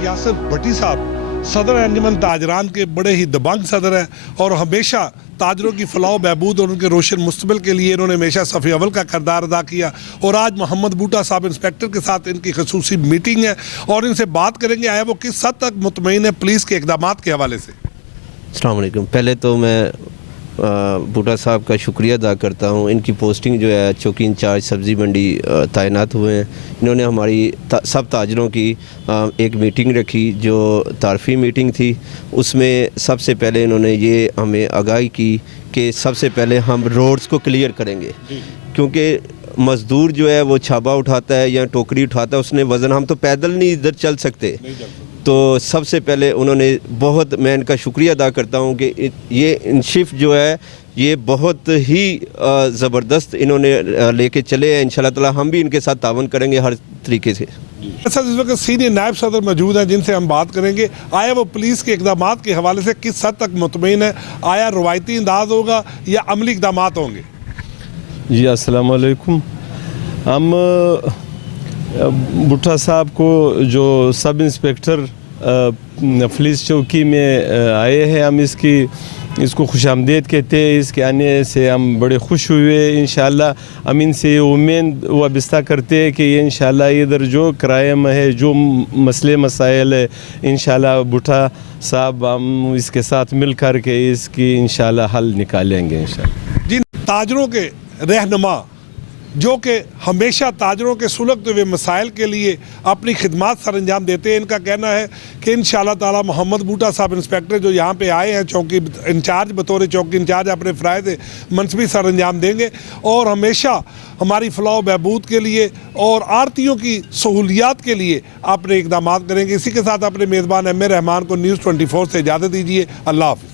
यासिर भट्टी साहब सदर अंजुमन ताजरान के बड़े ही दबंग सदर हैं और हमेशा ताजरों की फलाह बहबूद और उनके रोशन मुस्तकबिल के लिए इन्होंने हमेशा सफ़े अव्वल का किरदार अदा किया। और आज मोहम्मद बूटा साहब इंस्पेक्टर के साथ इनकी खसूसी मीटिंग है और इनसे बात करेंगे आया वो किस हद तक मुतमईन है पुलिस के इक़दाम के हवाले से। अस्सलाम वालेकुम। पहले तो मैं बूटा साहब का शुक्रिया अदा करता हूँ। इनकी पोस्टिंग जो है चौकी इंचार्ज सब्ज़ी मंडी तैनात हुए हैं। इन्होंने हमारी सब ताजरों की एक मीटिंग रखी जो तारफ़ी मीटिंग थी। उसमें सबसे पहले इन्होंने ये हमें आगाही की कि सबसे पहले हम रोड्स को क्लियर करेंगे, क्योंकि मज़दूर जो है वो छाबा उठाता है या टोकरी उठाता है, उसने वज़न, हम तो पैदल नहीं इधर चल सकते। तो सबसे पहले उन्होंने बहुत, मैं इनका शुक्रिया अदा करता हूँ कि ये इनिशिएटिव जो है ये बहुत ही ज़बरदस्त इन्होंने लेके चले हैं। इंशाल्लाह ताला हम भी इनके साथ तावन करेंगे हर तरीके से। सर, इस वक्त सीनियर नायब सदर मौजूद हैं जिनसे हम बात करेंगे। आया वो पुलिस के इक़दाम के हवाले से किस हद तक मुतमईन है, आया रवायती अंदाज होगा या अमली इक़दाम होंगे? जी अस्सलाम वालेकुम। हम बूटा साहब को जो सब इंस्पेक्टर पुलिस चौकी में आए हैं, हम इसको खुशामदीद कहते हैं। इसके आने से हम बड़े खुश हुए। इंशाल्लाह हम इनसे उम्मीद वाबस्ता करते हैं कि ये इंशाल्लाह इधर जो क्राइम है, जो मसले मसाइल है, इंशाल्लाह बूटा साहब हम इसके साथ मिल कर के इसकी इंशाल्लाह हल निकालेंगे इंशाल्लाह। जिन ताजरों के रहनुमा जो कि हमेशा ताजरों के सुलगते हुए मसाइल के लिए अपनी खिदमात सर अंजाम देते हैं, इनका कहना है कि इंशाअल्लाह ताला मोहम्मद बूटा साहब इंस्पेक्टर जो यहाँ पे आए हैं चौकी इंचार्ज, बतौर चौकी इंचार्ज अपने फ़राइज़ मनसबी सर अंजाम देंगे और हमेशा हमारी फलाह बहबूद के लिए और आरतियों की सहूलियात के लिए अपने इक़दाम करेंगे। इसी के साथ अपने मेज़बान एम ए रहमान को न्यूज़ 24 से इजाज़त दीजिए। अल्लाह हाफ़िज़।